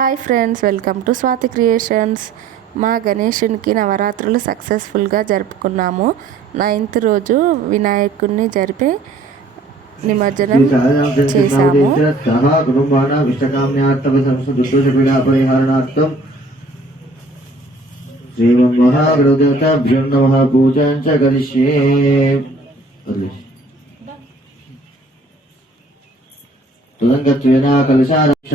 Hi friends welcome to Swathi creations. మా గణేషునికి నవరాత్రులు సక్సెస్ఫుల్గా జరుపుకున్నాము. నైన్త్ రోజు వినాయకుడిని జరిపి నిమజ్జనం చేశాము. కుటుంబానాం ఇష్టకామ్యార్థం నమ కరిష్యే తదంగత్వేన కలశారక్ష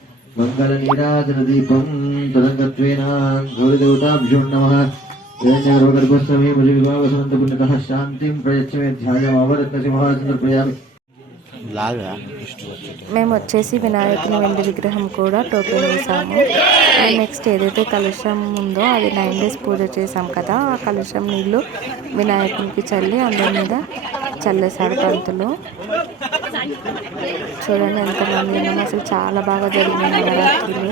మంగళ నీరాజన దీపం మేము వచ్చేసి వినాయకుని వెండి విగ్రహం కూడా టోకెన్ వేసాము. నెక్స్ట్ ఏదైతే కలుషం ఉందో అది నైన్ డేస్ పూజ చేసాం కదా. ఆ కలుషం నీళ్ళు వినాయకునికి చల్లి అందరి మీద చల్లేశారు పంతులు. చూడండి ఎంతమంది ఉన్నామో అసలు చాలా బాగా జరిగినాయి నవరాత్రులు.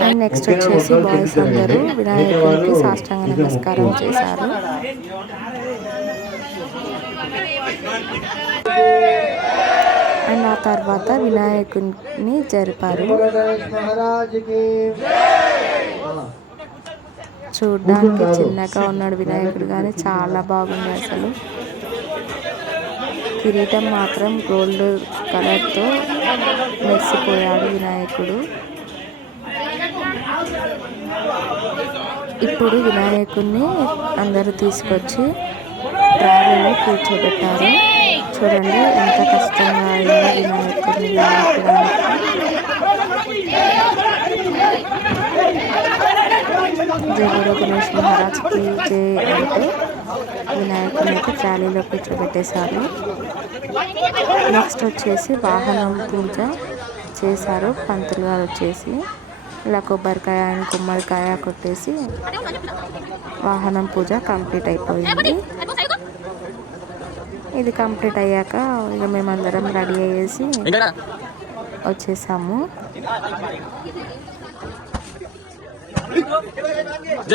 అండ్ నెక్స్ట్ వచ్చేసి బాయ్స్ అందరూ వినాయకుడికి సాష్టాంగ నమస్కారం చేశారు. తర్వాత వినాయకుని జరిపారు. చూడడానికి చిన్నగా ఉన్నాడు వినాయకుడు కానీ చాలా బాగుంది అసలు. కిరీటం మాత్రం గోల్డ్ కలర్తో మెరిసిపోయాడు వినాయకుడు. ఇప్పుడు వినాయకుడిని అందరూ తీసుకొచ్చి ట్రాలీలో కూర్చోబెట్టారు. చూడండి ఎంత కష్టంగా అయిందో వినాయకుడిని జై గురు గణేష్ మహారాజ్కి జై అంటే వినాయకుని అయితే ట్రాలీలో కూర్చోబెట్టేశారు. నెక్స్ట్ వచ్చేసి వాహనం పూజ చేశారు. పంతులు గారు వచ్చేసి ఇలా కొబ్బరికాయ అండ్ గుమ్మడికాయ కొట్టేసి వాహనం పూజ కంప్లీట్ అయిపోయింది. ఇది కంప్లీట్ అయ్యాక ఇక మేమందరం రెడీ అయ్యేసి వచ్చేసాము. ఇలా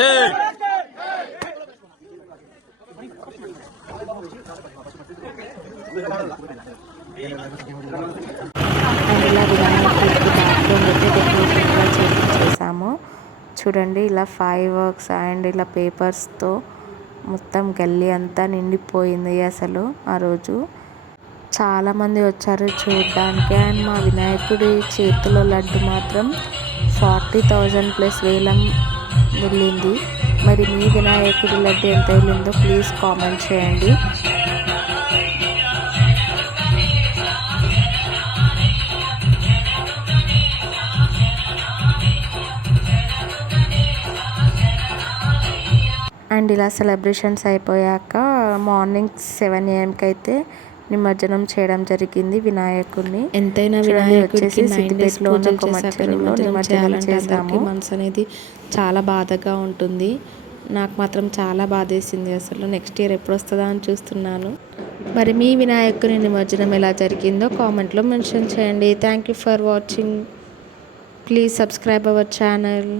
చేసాము. చూడండి ఇలా ఫైవ్ వర్క్స్ అండ్ ఇలా పేపర్స్తో మొత్తం గల్లీ అంతా నిండిపోయింది అసలు ఆ రోజు. చాలామంది వచ్చారు చూడడానికి అండ్ మా వినాయకుడి చేతిలో లడ్డు మాత్రం ఫార్టీ థౌజండ్ ప్లస్ వేలం వెళ్ళింది. మరి మీ వినాయకుడి లడ్డు ఎంత వెళ్ళిందో ప్లీజ్ కామెంట్ చేయండి. అండ్ ఇలా సెలబ్రేషన్స్ అయిపోయాక మార్నింగ్ సెవెన్ ఏఎంకి అయితే నిమజ్జనం చేయడం జరిగింది వినాయకుడిని ఎంతైనా వినాయకుడికి సిద్దిపేటలో నిమజ్జనం మనసు అనేది చాలా బాధగా ఉంటుంది. నాకు మాత్రం చాలా బాధేసింది అసలు. నెక్స్ట్ ఇయర్ ఎప్పుడు వస్తుందా అని చూస్తున్నాను. మరి మీ వినాయకుని నిమజ్జనం ఎలా జరిగిందో కామెంట్లో మెన్షన్ చేయండి. Thank you for watching please subscribe our channel